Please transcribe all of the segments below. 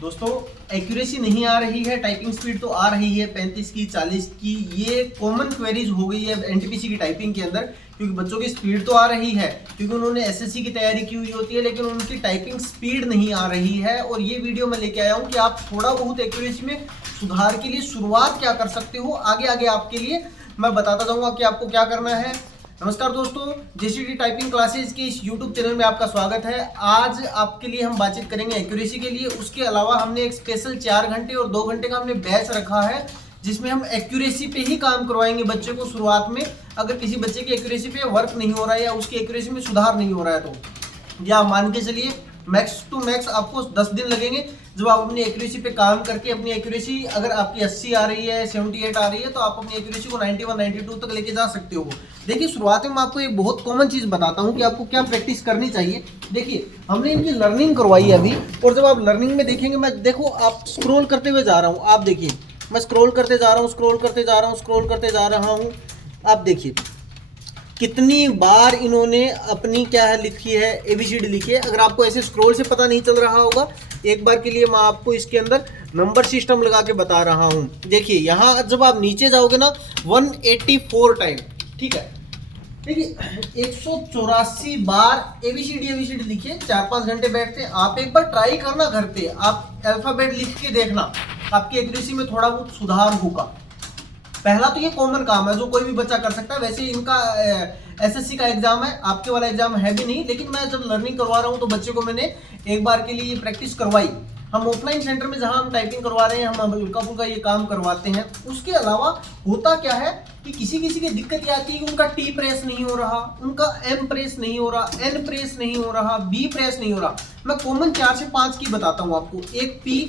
दोस्तों एक्यूरेसी नहीं आ रही है, टाइपिंग स्पीड तो आ रही है 35 की 40 की। ये कॉमन क्वेरीज हो गई है एनटीपीसी की टाइपिंग के अंदर, क्योंकि बच्चों की स्पीड तो आ रही है क्योंकि उन्होंने एसएससी की तैयारी की हुई होती है, लेकिन उनकी टाइपिंग स्पीड नहीं आ रही है। और ये वीडियो मैं लेके आया हूँ कि आप थोड़ा बहुत एक्यूरेसी में सुधार के लिए शुरुआत क्या कर सकते हो। आगे आगे आपके लिए मैं बताता जाऊँगा कि आपको क्या करना है। नमस्कार दोस्तों, जेसीडी टाइपिंग क्लासेस के इस यूट्यूब चैनल में आपका स्वागत है। आज आपके लिए हम बातचीत करेंगे एक्यूरेसी के लिए। उसके अलावा हमने एक स्पेशल 4 घंटे और 2 घंटे का हमने बैच रखा है, जिसमें हम एक्यूरेसी पे ही काम करवाएंगे बच्चे को शुरुआत में। अगर किसी बच्चे की एक्यूरेसी पे वर्क नहीं हो रहा है या उसकी एक्यूरेसी में सुधार नहीं हो रहा है तो या मान के चलिए मैक्स टू मैक्स आपको 10 दिन लगेंगे जब आप अपनी एक्यूरेसी पे काम करके अपनी एक्यूरेसी अगर आपकी 80 आ रही है, 78 आ रही है, तो आप अपनी एक्यूरेसी को 91 92 तक लेके जा सकते हो। देखिए शुरुआत में मैं आपको एक बहुत कॉमन चीज़ बताता हूँ कि आपको क्या प्रैक्टिस करनी चाहिए। देखिए हमने इनकी लर्निंग करवाई है अभी, और जब आप लर्निंग में देखेंगे, मैं देखो आप स्क्रॉल करते हुए जा रहा हूँ, आप देखिए मैं स्क्रॉल करते जा रहा हूँ, स्क्रॉल करते जा रहा हूँ, स्क्रॉल करते जा रहा हूँ। आप देखिए कितनी बार इन्होंने अपनी क्या है लिखी है, एबीसीडी लिखी है। अगर आपको ऐसे स्क्रॉल से पता नहीं चल रहा होगा, एक बार के लिए मैं आपको इसके अंदर नंबर सिस्टम लगा के बता रहा हूँ। देखिए यहाँ जब आप नीचे जाओगे ना 184 टाइम, ठीक है, देखिए 184 बार एबीसीडी लिखिए। 4-5 घंटे बैठते हैं। आप एक बार ट्राई करना घर पे, आप अल्फाबेट लिख के देखना, आपकी एक्यूरेसी में थोड़ा बहुत सुधार होगा। पहला तो ये कॉमन काम है जो कोई भी बच्चा कर सकता है। वैसे इनका एसएससी का एग्जाम है, आपके वाला एग्जाम है भी नहीं, लेकिन मैं जब लर्निंग करवा रहा हूँ तो बच्चे को मैंने एक बार के लिए ये प्रैक्टिस करवाई। हम ऑफलाइन सेंटर में जहाँ हम टाइपिंग करवा रहे हैं, हम हल्का फुल्का ये काम करवाते हैं। उसके अलावा होता क्या है कि किसी किसी की दिक्कत ये आती है कि उनका टी प्रेस नहीं हो रहा, उनका एम प्रेस नहीं हो रहा, एन प्रेस नहीं हो रहा, बी प्रेस नहीं हो रहा। मैं कॉमन 4 से 5 की बताता हूँ आपको। एक पी,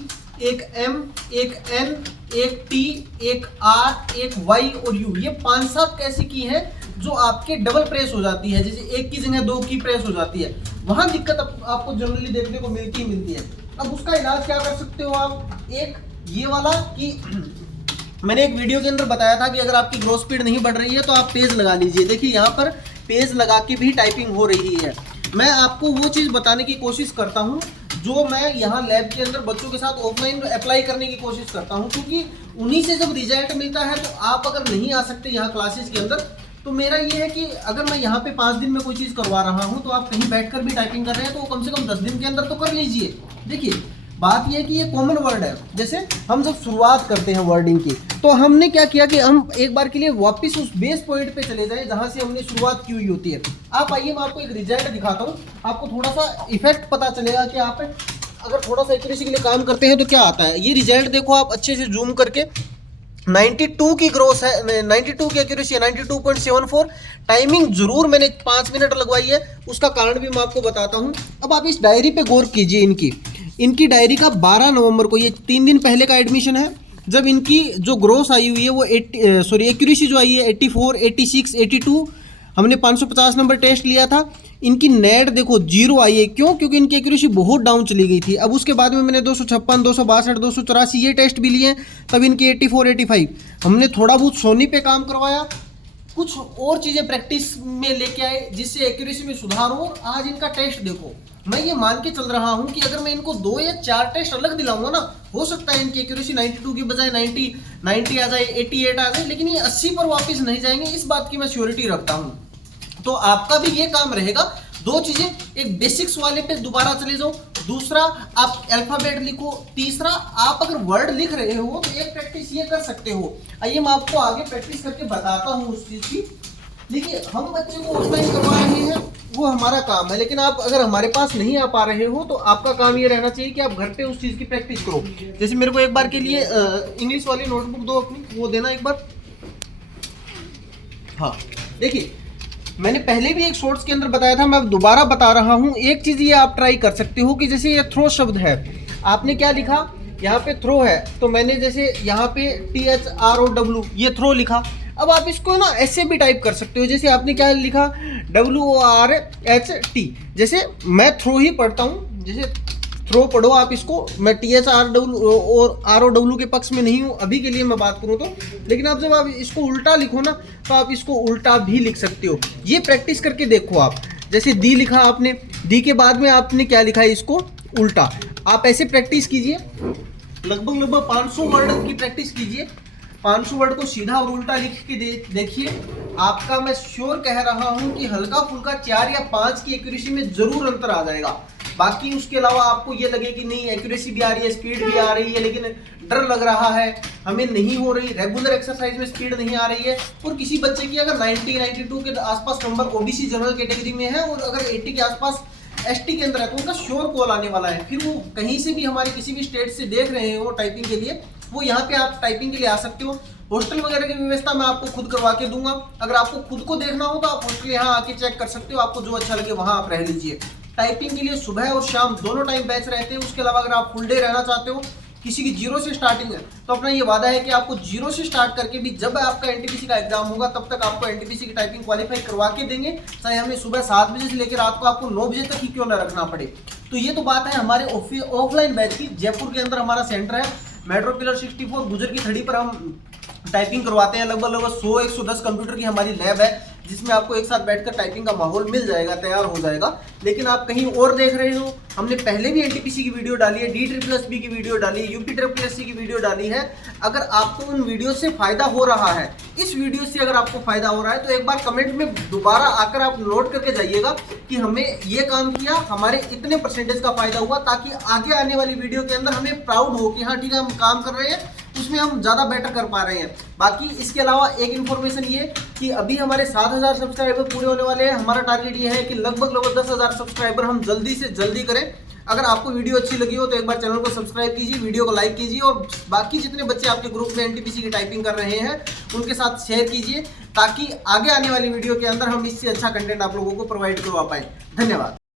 एक एम, एक एन, एक टी, एक आर, एक वाई और यू। ये 5-7 कैसी की हैं जो आपके डबल प्रेस हो जाती है, जैसे एक की जगह 2 की प्रेस हो जाती है। वहां दिक्कत आपको जनरली देखने को मिलती है। अब उसका इलाज क्या कर सकते हो आप? एक ये वाला कि मैंने एक वीडियो के अंदर बताया था कि अगर आपकी ग्रोथ स्पीड नहीं बढ़ रही है तो आप पेज लगा लीजिए। देखिए यहाँ पर पेज लगा के भी टाइपिंग हो रही है। मैं आपको वो चीज़ बताने की कोशिश करता हूँ जो मैं यहाँ लैब के अंदर बच्चों के साथ ऑफलाइन अप्लाई करने की कोशिश करता हूँ, क्योंकि उन्हीं से जब रिजल्ट मिलता है। तो आप अगर नहीं आ सकते यहाँ क्लासेस के अंदर, तो मेरा ये है कि अगर मैं यहाँ पे 5 दिन में कोई चीज़ करवा रहा हूँ तो आप कहीं बैठकर भी टाइपिंग कर रहे हैं तो कम से कम 10 दिन के अंदर तो कर लीजिए। देखिए बात यह है कि ये कॉमन वर्ड है। जैसे हम जब शुरुआत करते हैं वर्डिंग की, तो हमने क्या किया कि हम एक बार के लिए वापस उस बेस पॉइंट पे चले जाएं जहां से हमने शुरुआत की हुई होती है। आप आइए, मैं आपको एक रिजल्ट दिखाता हूं, आपको थोड़ा सा इफेक्ट पता चलेगा कि आप अगर थोड़ा सा एक्यूरेसी के लिए काम करते हैं तो क्या आता है। ये रिजल्ट देखो आप अच्छे से जूम करके, 92 की ग्रोथ है, 92 की एक्यूरेसी है, 92.74। टाइमिंग जरूर मैंने 5 मिनट लगवाई है, उसका कारण भी मैं आपको बताता हूँ। अब आप इस डायरी पे गौर कीजिए। इनकी डायरी का 12 नवंबर को, ये 3 दिन पहले का एडमिशन है, जब इनकी जो ग्रोथ आई हुई है वो एक्यूरेसी जो आई है 84, 86, 82। हमने 550 नंबर टेस्ट लिया था। इनकी नेट देखो 0 आई है। क्यों? क्योंकि इनकी एक्यूरेसी बहुत डाउन चली गई थी। अब उसके बाद में मैंने 256, 262, 284 ये टेस्ट भी लिए, तब इनकी 84, 85। हमने थोड़ा बहुत सोनी पे काम करवाया, कुछ और चीज़ें प्रैक्टिस में लेके आए जिससे एक्यूरेसी में सुधार हो। आज इनका टेस्ट देखो, मैं ये मान के चल रहा हूँ कि अगर मैं इनको 2 या 4 टेस्ट अलग दिलाऊंगा ना, हो सकता है इनकी एक्यूरेसी 92 की बजाय 90 आ जाए, 88 आ जाए, लेकिन ये 80 पर वापस नहीं जाएंगे, इस बात की मैं श्योरिटी रखता हूँ। तो आपका भी ये काम रहेगा। 2 चीजें, एक बेसिक्स वाले पे दोबारा चले जाओ, दूसरा आप अल्फाबेट लिखो, तीसरा आप अगर वर्ड लिख रहे हो तो एक प्रैक्टिस ये कर सकते हो। आइए मैं आपको आगे प्रैक्टिस करके बताता हूँ उस चीज की। देखिए हम बच्चे को ऑफलाइन करवा रहे हैं, वो हमारा काम है, लेकिन आप अगर हमारे पास नहीं आ पा रहे हो तो आपका काम ये रहना चाहिए कि आप घर पे उस चीज़ की प्रैक्टिस करो। जैसे मेरे को एक बार के लिए इंग्लिश वाली नोटबुक दो अपनी, वो देना एक बार। हाँ देखिए मैंने पहले भी एक शॉर्ट्स के अंदर बताया था, मैं दोबारा बता रहा हूँ। एक चीज़ ये आप ट्राई कर सकते हो कि जैसे ये थ्रो शब्द है, आपने क्या लिखा, यहाँ पे थ्रो है, तो मैंने जैसे यहाँ पे THROW ये थ्रो लिखा। अब आप इसको ना ऐसे भी टाइप कर सकते हो, जैसे आपने क्या लिखा WORHT, जैसे मैं थ्रो ही पढ़ता हूँ, जैसे थ्रो पढ़ो आप इसको। मैं THRW और ROW के पक्ष में नहीं हूँ अभी के लिए मैं बात करूँ तो, लेकिन आप जब आप इसको उल्टा लिखो ना तो आप इसको उल्टा भी लिख सकते हो। ये प्रैक्टिस करके देखो आप। जैसे दी लिखा आपने, दी के बाद में आपने क्या लिखा है, इसको उल्टा। आप ऐसे प्रैक्टिस कीजिए, लगभग 500 वर्ड की प्रैक्टिस कीजिए। 500 वर्ड को सीधा और उल्टा लिख के देखिए। आपका मैं श्योर कह रहा हूं कि हल्का फुल्का 4 या 5 की एक्यूरेसी में जरूर अंतर आ जाएगा। बाकी उसके अलावा आपको ये लगे कि नहीं एक्यूरेसी भी आ रही है, स्पीड भी आ रही है, लेकिन डर लग रहा है, हमें नहीं हो रही, रेगुलर एक्सरसाइज में स्पीड नहीं आ रही है, और किसी बच्चे की अगर 90-92 के आसपास नंबर ओबीसी जनरल कैटेगरी में है और अगर 80 के आसपास एसटी के अंदर है, तो उनका श्योर कॉल आने वाला है। फिर वो कहीं से भी हमारे किसी भी स्टेट से देख रहे हो टाइपिंग के लिए, वो यहाँ पे आप टाइपिंग के लिए आ सकते हो। हॉस्टल वगैरह की व्यवस्था मैं आपको खुद करवा के दूंगा। अगर आपको खुद को देखना हो तो आप हॉस्टल यहाँ आके चेक कर सकते हो, आपको जो अच्छा लगे वहाँ आप रह लीजिए। टाइपिंग के लिए सुबह और शाम दोनों टाइम बैच रहते हैं। उसके अलावा अगर आप फुल डे रहना चाहते हो, किसी की 0 से स्टार्टिंग है, तो अपना ये वादा है कि आपको 0 से स्टार्ट करके भी जब आपका एनटीपीसी का एग्जाम होगा तब तक आपको एनटीपीसी की टाइपिंग क्वालिफाई करवा के देंगे, चाहे हमें सुबह 7 बजे से लेकर रात को आपको 9 बजे तक ही क्यों ना रखना पड़े। तो ये तो बात है हमारे ऑफलाइन बैच की। जयपुर के अंदर हमारा सेंटर है, मेट्रो पिलर 64 गुजर की थड़ी पर हम टाइपिंग करवाते हैं। लगभग 100-110 कंप्यूटर की हमारी लैब है, जिसमें आपको एक साथ बैठकर टाइपिंग का माहौल मिल जाएगा, तैयार हो जाएगा। लेकिन आप कहीं और देख रहे हो, हमने पहले भी एनटीपीसी की वीडियो डाली है, DSSS की वीडियो डाली है, UPSSC की वीडियो डाली है। अगर आपको उन वीडियो से फायदा हो रहा है, इस वीडियो से अगर आपको फायदा हो रहा है, तो एक बार कमेंट में दोबारा आकर आप नोट करके जाइएगा कि हमें ये काम किया, हमारे इतने परसेंटेज का फायदा हुआ, ताकि आगे आने वाली वीडियो के अंदर हमें प्राउड हो कि हाँ ठीक है, हम काम कर रहे हैं, उसमें हम ज़्यादा बेटर कर पा रहे हैं। बाकी इसके अलावा एक इन्फॉर्मेशन ये कि अभी हमारे 7000 सब्सक्राइबर पूरे होने वाले हैं। हमारा टारगेट ये है कि लगभग 10,000 सब्सक्राइबर हम जल्दी से जल्दी करें। अगर आपको वीडियो अच्छी लगी हो तो एक बार चैनल को सब्सक्राइब कीजिए, वीडियो को लाइक कीजिए, और बाकी जितने बच्चे आपके ग्रुप में एनटीपीसी की टाइपिंग कर रहे हैं उनके साथ शेयर कीजिए, ताकि आगे आने वाली वीडियो के अंदर हम इससे अच्छा कंटेंट आप लोगों को प्रोवाइड करवा पाएँ। धन्यवाद।